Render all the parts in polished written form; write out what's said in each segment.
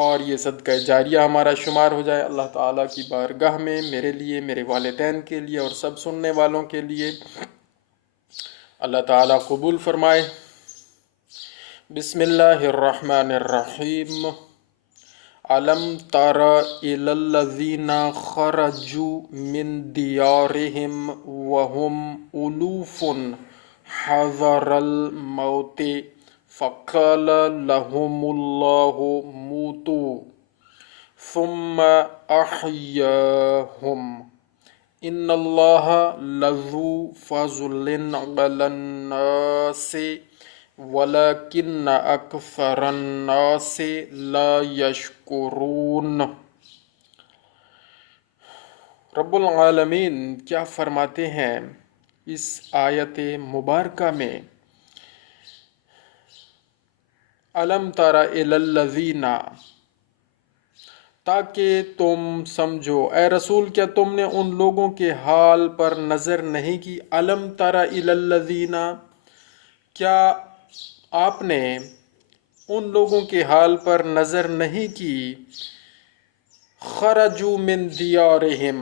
اور یہ صدقہ جاریہ ہمارا شمار ہو جائے اللہ تعالیٰ کی بارگاہ میں، میرے لیے، میرے والدین کے لیے اور سب سننے والوں کے لیے اللہ تعالیٰ قبول فرمائے۔ بسم اللہ الرحمن الرحیم۔ علم تر الی الذین خرجوا من دیارہم وہم الوف حذر الموت فقال لهم اللہ موتوا ثم احیاہم ان اللہ لذو فضل علی الناس ولکن اکثر الناس لا یشکرون۔ رب العالمین کیا فرماتے ہیں اس آیت مبارکہ میں؟ علم تر الی الذین، تاکہ تم سمجھو اے رسول، کیا تم نے ان لوگوں کے حال پر نظر نہیں کی؟ علم تر الی الذین، کیا آپ نے ان لوگوں کے حال پر نظر نہیں کی؟ خرجوا من دیارہم،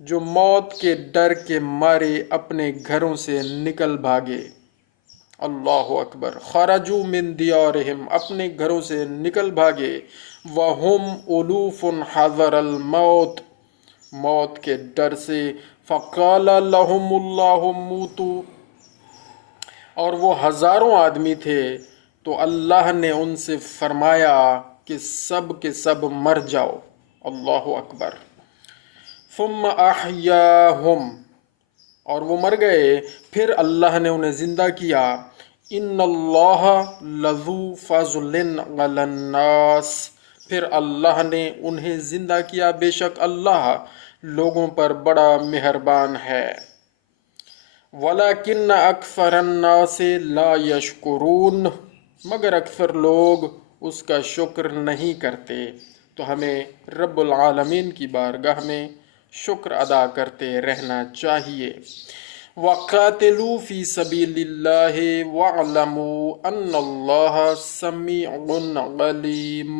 جو موت کے ڈر کے مارے اپنے گھروں سے نکل بھاگے۔ اللہ اکبر۔ خرجوا من دیارہم، اپنے گھروں سے نکل بھاگے۔ وہم الوف حذر الموت، موت کے ڈر سے۔ فقال لهم اللہ موتوا، اور وہ ہزاروں آدمی تھے تو اللہ نے ان سے فرمایا کہ سب کے سب مر جاؤ۔ اللہ اکبر۔ ثم احیاہم، اور وہ مر گئے، پھر اللہ نے انہیں زندہ کیا۔ ان اللہ لذو فضل علی الناس، پھر اللہ نے انہیں زندہ کیا، بے شک اللہ لوگوں پر بڑا مہربان ہے۔ وَلَكِنَّ أَكْثَرَ النَّاسِ لَا يَشْكُرُونَ، مگر اکثر لوگ اس کا شکر نہیں کرتے۔ تو ہمیں رب العالمین کی بارگاہ میں شکر ادا کرتے رہنا چاہیے۔ وَقَاتِلُوا فِي سَبِيلِ اللَّهِ وَاعْلَمُوا أَنَّ اللَّهَ سَمِيعٌ عَلِيمٌ،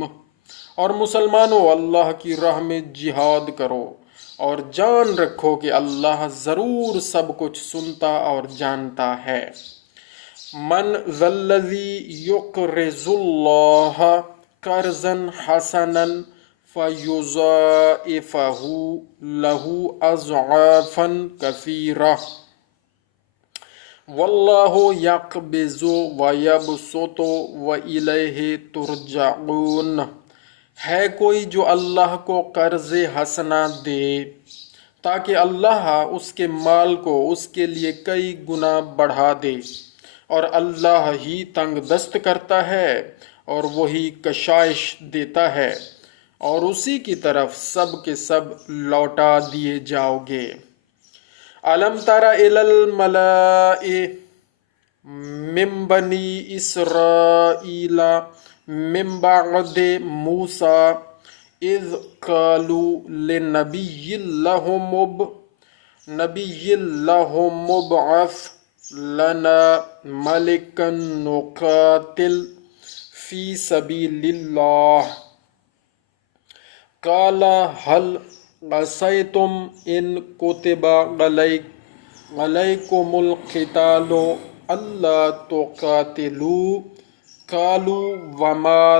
اور مسلمانوں اللہ کی راہ میں جہاد کرو اور جان رکھو کہ اللہ ضرور سب کچھ سنتا اور جانتا ہے۔ من ذا الذی یقرض اللہ قرضا حسنا فیضاعفہ لہ اضعافا کثیرہ واللہ یقبض ویبسط والیہ ترجعون۔ ہے کوئی جو اللہ کو قرض حسنہ دے تاکہ اللہ اس کے مال کو اس کے لیے کئی گنا بڑھا دے، اور اللہ ہی تنگ دست کرتا ہے اور وہی کشائش دیتا ہے، اور اسی کی طرف سب کے سب لوٹا دیے جاؤ گے۔ علم تر الی الملأ من بنی اسرائیل من بعد موسیٰ اذ قالوا لنبی لہم ابعث لنا ملکا نقاتل فی سبیل اللہ قال هل عصیتم ان کتب علیکم القتال الا تقاتلوا قالوا وما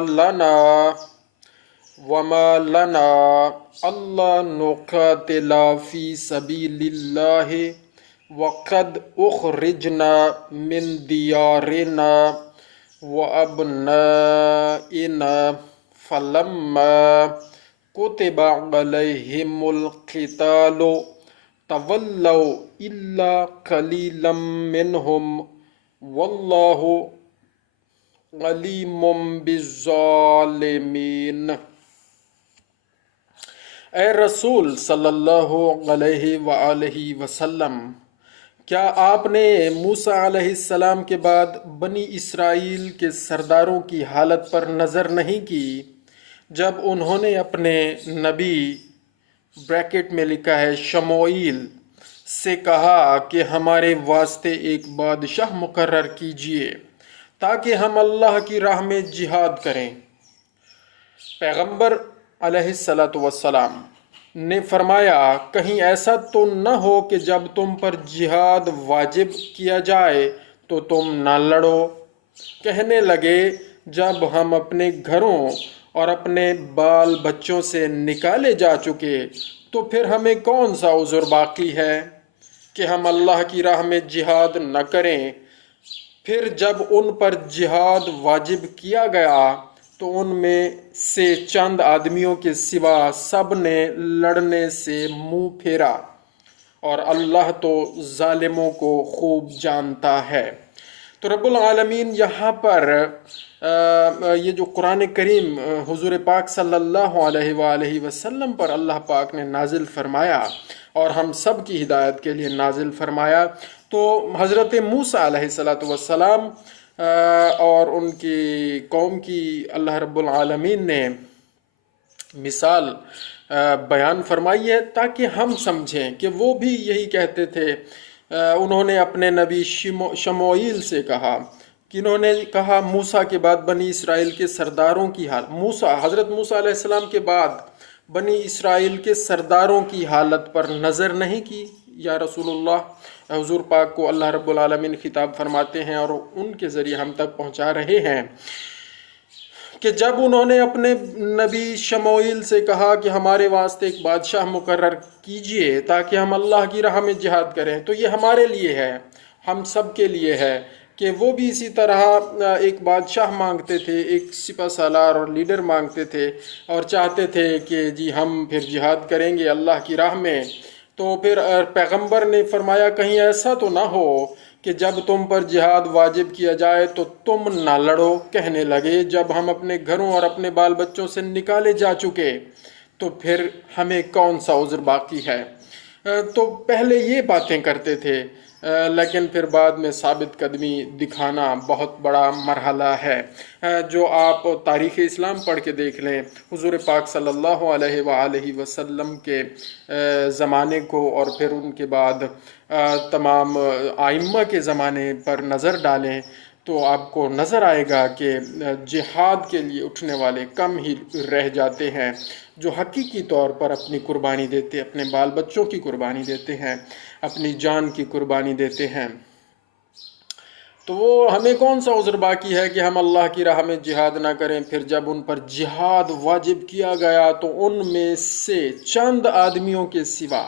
لنا الا نقاتل فی سبیل اللہ وقد اخرجنا من دیارنا وابنائنا فلما كتب عليهم القتال تولوا إلا قليلا منهم والله عليم بالظالمين۔ اے رسول صلی اللہ علیہ وآلہ وسلم، کیا آپ نے موسیٰ علیہ السلام کے بعد بنی اسرائیل کے سرداروں کی حالت پر نظر نہیں کی جب انہوں نے اپنے نبی بریکٹ میں لکھا ہے شموئیل سے کہا کہ ہمارے واسطے ایک بادشاہ مقرر کیجئے تاکہ ہم اللہ کی راہ میں جہاد کریں؟ پیغمبر علیہ الصلوۃ والسلام نے فرمایا کہیں ایسا تو نہ ہو کہ جب تم پر جہاد واجب کیا جائے تو تم نہ لڑو۔ کہنے لگے جب ہم اپنے گھروں اور اپنے بال بچوں سے نکالے جا چکے تو پھر ہمیں کون سا عذر باقی ہے کہ ہم اللہ کی راہ میں جہاد نہ کریں۔ پھر جب ان پر جہاد واجب کیا گیا تو ان میں سے چند آدمیوں کے سوا سب نے لڑنے سے منہ پھیرا، اور اللہ تو ظالموں کو خوب جانتا ہے۔ تو رب العالمین یہاں پر یہ جو قرآن کریم حضور پاک صلی اللہ علیہ وآلہ وسلم پر اللہ پاک نے نازل فرمایا اور ہم سب کی ہدایت کے لیے نازل فرمایا، تو حضرت موسیٰ علیہ السلام اور ان کی قوم کی اللہ رب العالمین نے مثال بیان فرمائی ہے تاکہ ہم سمجھیں کہ وہ بھی یہی کہتے تھے۔ انہوں نے اپنے نبی شموئیل سے کہا کہ انہوں نے کہا موسیٰ کے بعد بنی اسرائیل کے سرداروں کی حضرت موسیٰ علیہ السلام کے بعد بنی اسرائیل کے سرداروں کی حالت پر نظر نہیں کی یا رسول اللہ؟ حضور پاک کو اللہ رب العالمین خطاب فرماتے ہیں اور ان کے ذریعے ہم تک پہنچا رہے ہیں کہ جب انہوں نے اپنے نبی شموئیل سے کہا کہ ہمارے واسطے ایک بادشاہ مقرر کیجئے تاکہ ہم اللہ کی راہ میں جہاد کریں، تو یہ ہمارے لیے ہے، ہم سب کے لیے ہے کہ وہ بھی اسی طرح ایک بادشاہ مانگتے تھے، ایک سپہ سالار اور لیڈر مانگتے تھے اور چاہتے تھے کہ جی ہم پھر جہاد کریں گے اللہ کی راہ میں۔ تو پھر پیغمبر نے فرمایا کہیں ایسا تو نہ ہو کہ جب تم پر جہاد واجب کیا جائے تو تم نہ لڑو۔ کہنے لگے جب ہم اپنے گھروں اور اپنے بال بچوں سے نکالے جا چکے تو پھر ہمیں کون سا عذر باقی ہے۔ تو پہلے یہ باتیں کرتے تھے، لیکن پھر بعد میں ثابت قدمی دکھانا بہت بڑا مرحلہ ہے۔ جو آپ تاریخ اسلام پڑھ کے دیکھ لیں، حضور پاک صلی اللہ علیہ وآلہ وسلم کے زمانے کو اور پھر ان کے بعد تمام ائمہ کے زمانے پر نظر ڈالیں تو آپ کو نظر آئے گا کہ جہاد کے لیے اٹھنے والے کم ہی رہ جاتے ہیں جو حقیقی طور پر اپنی قربانی دیتے، اپنے بال بچوں کی قربانی دیتے ہیں، اپنی جان کی قربانی دیتے ہیں۔ تو وہ ہمیں کون سا عذر باقی ہے کہ ہم اللہ کی راہ میں جہاد نہ کریں؟ پھر جب ان پر جہاد واجب کیا گیا تو ان میں سے چند آدمیوں کے سوا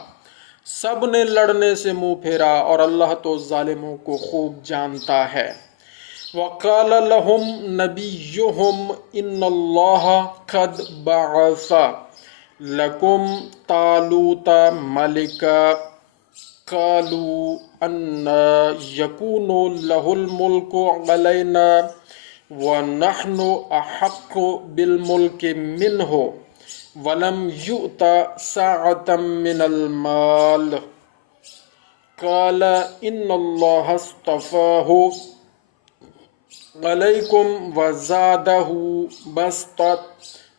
سب نے لڑنے سے منہ پھیرا، اور اللہ تو ظالموں کو خوب جانتا ہے۔ وَقَالَ لَهُمْ نَبِيُّهُمْ إِنَّ اللَّهَ قَدْ بَعَثَ لَكُمْ طَالُوتَ مَلِكًا قَالُوا أَنَّىٰ يَكُونُ لَهُ الْمُلْكُ عَلَيْنَا وَنَحْنُ أَحَقُّ بِالْمُلْكِ مِنْهُ وَلَمْ يُؤْتَ سَعَةً مِّنَ الْمَالِ قَالَ إِنَّ اللَّهَ اصْطَفَاهُ عَلَيْكُمْ وَزَادَهُ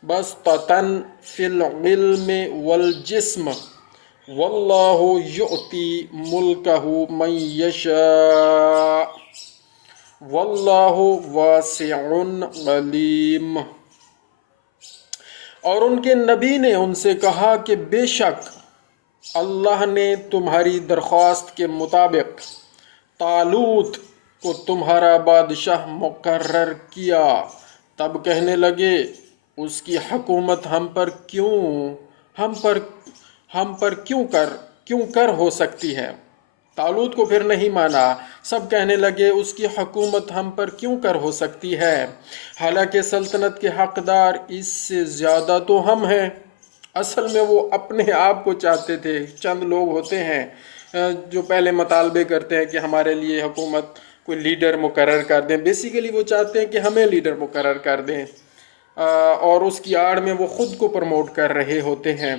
بَسْطَةً فِي الْعِلْمِ وَالْجِسْمِ وَاللَّهُ يُؤْتِي مُلْكَهُ مَن يَشَاءُ وَاللَّهُ وَاسِعٌ عَلِيمٌ۔ اور ان کے نبی نے ان سے کہا کہ بے شک اللہ نے تمہاری درخواست کے مطابق طالوت کو تمہارا بادشاہ مقرر کیا۔ تب کہنے لگے اس کی حکومت ہم پر کیوں کر ہو سکتی ہے؟ طالوت کو پھر نہیں مانا، سب کہنے لگے اس کی حکومت ہم پر کیوں کر ہو سکتی ہے، حالانکہ سلطنت کے حقدار اس سے زیادہ تو ہم ہیں۔ اصل میں وہ اپنے آپ کو چاہتے تھے۔ چند لوگ ہوتے ہیں جو پہلے مطالبے کرتے ہیں کہ ہمارے لیے حکومت کوئی لیڈر مقرر کر دیں، بیسیکلی وہ چاہتے ہیں کہ ہمیں لیڈر مقرر کر دیں، اور اس کی آڑ میں وہ خود کو پروموٹ کر رہے ہوتے ہیں۔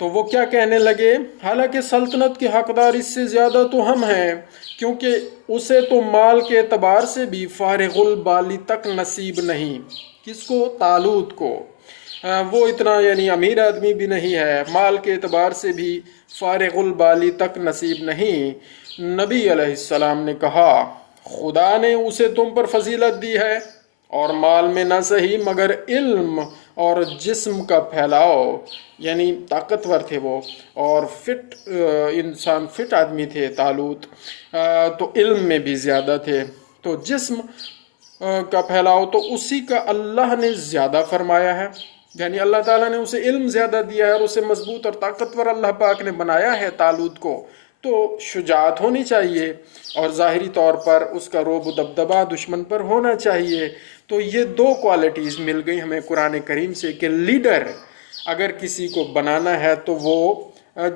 تو وہ کیا کہنے لگے، حالانکہ سلطنت کے حقدار اس سے زیادہ تو ہم ہیں، کیونکہ اسے تو مال کے اعتبار سے بھی فارغ البالی تک نصیب نہیں۔ کس کو؟ طالوت کو۔ وہ اتنا یعنی امیر آدمی بھی نہیں ہے، مال کے اعتبار سے بھی فارغ البالی تک نصیب نہیں۔ نبی علیہ السلام نے کہا خدا نے اسے تم پر فضیلت دی ہے، اور مال میں نہ صحیح مگر علم اور جسم کا پھیلاؤ، یعنی طاقتور تھے وہ اور فٹ انسان، فٹ آدمی تھے طالوت، تو علم میں بھی زیادہ تھے، تو جسم کا پھیلاؤ تو اسی کا اللہ نے زیادہ فرمایا ہے، یعنی اللہ تعالیٰ نے اسے علم زیادہ دیا ہے اور اسے مضبوط اور طاقتور اللہ پاک نے بنایا ہے طالوت کو، تو شجاعت ہونی چاہیے اور ظاہری طور پر اس کا رعب و دبدبہ دشمن پر ہونا چاہیے۔ تو یہ دو کوالٹیز مل گئی ہمیں قرآن کریم سے کہ لیڈر اگر کسی کو بنانا ہے تو وہ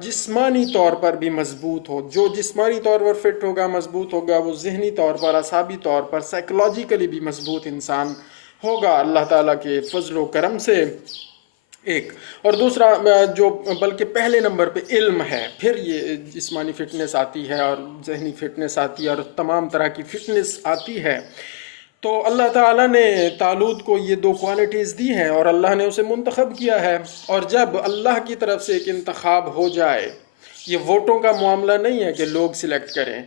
جسمانی طور پر بھی مضبوط ہو، جو جسمانی طور پر فٹ ہوگا، مضبوط ہوگا، وہ ذہنی طور پر، اعصابی طور پر، سائیکولوجیکلی بھی مضبوط انسان ہوگا اللہ تعالیٰ کے فضل و کرم سے، ایک۔ اور دوسرا جو بلکہ پہلے نمبر پہ علم ہے، پھر یہ جسمانی فٹنس آتی ہے اور ذہنی فٹنس آتی ہے اور تمام طرح کی فٹنس آتی ہے۔ تو اللہ تعالیٰ نے طالوت کو یہ دو کوالٹیز دی ہیں اور اللہ نے اسے منتخب کیا ہے، اور جب اللہ کی طرف سے ایک انتخاب ہو جائے، یہ ووٹوں کا معاملہ نہیں ہے کہ لوگ سلیکٹ کریں،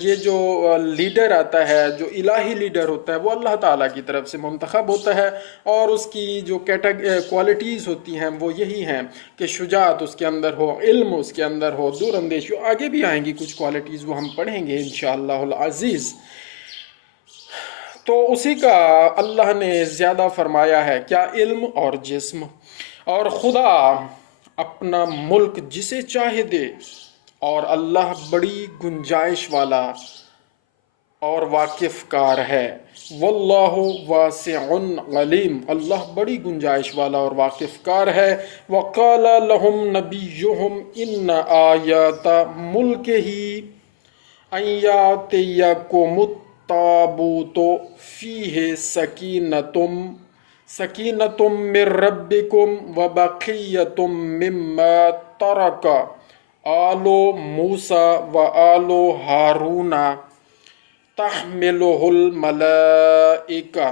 یہ جو لیڈر آتا ہے، جو الہی لیڈر ہوتا ہے، وہ اللہ تعالیٰ کی طرف سے منتخب ہوتا ہے، اور اس کی جو کوالٹیز ہوتی ہیں وہ یہی ہیں کہ شجاعت اس کے اندر ہو، علم اس کے اندر ہو، دور اندیشی، آگے بھی آئیں گی کچھ کوالٹیز، وہ ہم پڑھیں گے انشاءاللہ العزیز۔ تو اسی کا اللہ نے زیادہ فرمایا ہے، کیا؟ علم اور جسم۔ اور خدا اپنا ملک جسے چاہے دے، اور اللہ بڑی گنجائش والا اور واقف کار ہے، واللہ واسع علیم، اللہ بڑی گنجائش والا اور واقف کار ہے۔ وقال لهم نبیہم ان آیات ملکہ ان یاتیکم التابوت فیہ سکینۃ من ربکم وبقیۃ مما ترک آل موسیٰ وآل ہارون تحملہ الملائکہ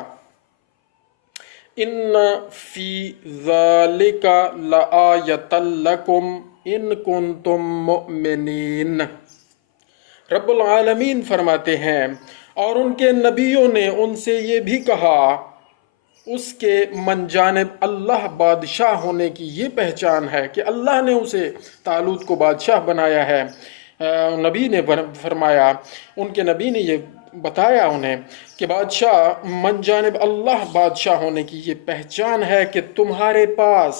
ان فی ذالک لآیۃ لکم ان کنتم مؤمنین۔ رب العالمین فرماتے ہیں، اور ان کے نبیوں نے ان سے یہ بھی کہا، اس کے من جانب اللہ بادشاہ ہونے کی یہ پہچان ہے کہ اللہ نے اسے طالوت کو بادشاہ بنایا ہے۔ نبی نے فرمایا، ان کے نبی نے یہ بتایا انہیں کہ بادشاہ من جانب اللہ بادشاہ ہونے کی یہ پہچان ہے کہ تمہارے پاس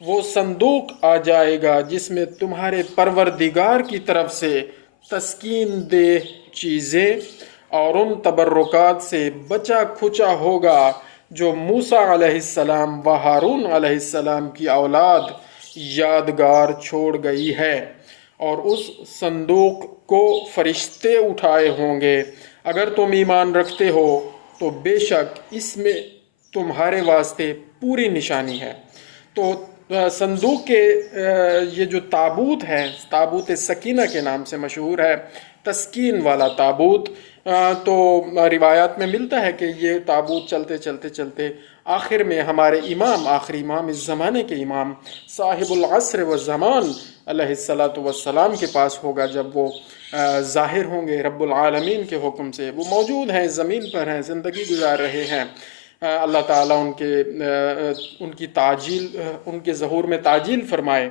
وہ صندوق آ جائے گا جس میں تمہارے پروردگار کی طرف سے تسکین دہ چیزیں اور ان تبرکات سے بچا کھچا ہوگا جو موسیٰ علیہ السلام و ہارون علیہ السلام کی اولاد یادگار چھوڑ گئی ہے، اور اس صندوق کو فرشتے اٹھائے ہوں گے۔ اگر تم ایمان رکھتے ہو تو بے شک اس میں تمہارے واسطے پوری نشانی ہے۔ تو صندوق کے یہ جو تابوت ہے، تابوت سکینہ کے نام سے مشہور ہے، تسکین والا تابوت، تو روایات میں ملتا ہے کہ یہ تابوت چلتے چلتے چلتے آخر میں ہمارے امام، آخری امام اس زمانے کے امام صاحب العصر والزمان علیہ السلام کے پاس ہوگا، جب وہ ظاہر ہوں گے رب العالمین کے حکم سے۔ وہ موجود ہیں، زمین پر ہیں، زندگی گزار رہے ہیں، اللہ تعالیٰ ان کی تعجیل، ان کے ظہور میں تعجیل فرمائے،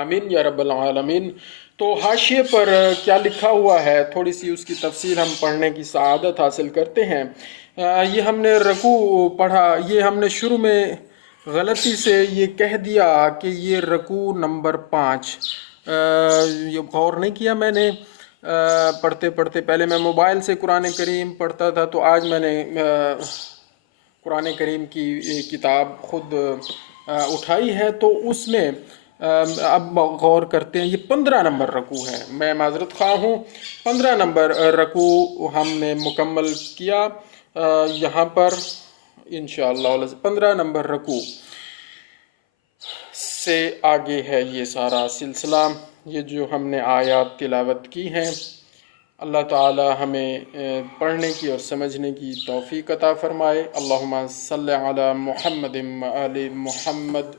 آمین یا رب العالمین۔ تو حاشیے پر کیا لکھا ہوا ہے، تھوڑی سی اس کی تفسیر ہم پڑھنے کی سعادت حاصل کرتے ہیں۔ یہ ہم نے رکوع پڑھا، یہ ہم نے شروع میں غلطی سے یہ کہہ دیا کہ یہ رکوع نمبر 5، یہ غور نہیں کیا میں نے پڑھتے پڑھتے۔ پہلے میں موبائل سے قرآن کریم پڑھتا تھا، تو آج میں نے قرآن کریم کی کتاب خود اٹھائی ہے، تو اس میں اب غور کرتے ہیں۔ یہ 15 نمبر رکوع ہے، میں معذرت خواہ ہوں، 15 نمبر رکوع ہم نے مکمل کیا یہاں پر انشاءاللہ۔ 15 نمبر رکوع سے آگے ہے یہ سارا سلسلہ، یہ جو ہم نے آیات تلاوت کی ہیں۔ اللہ تعالی ہمیں پڑھنے کی اور سمجھنے کی توفیق عطا فرمائے۔ اللہم صلی علی محمد و آل محمد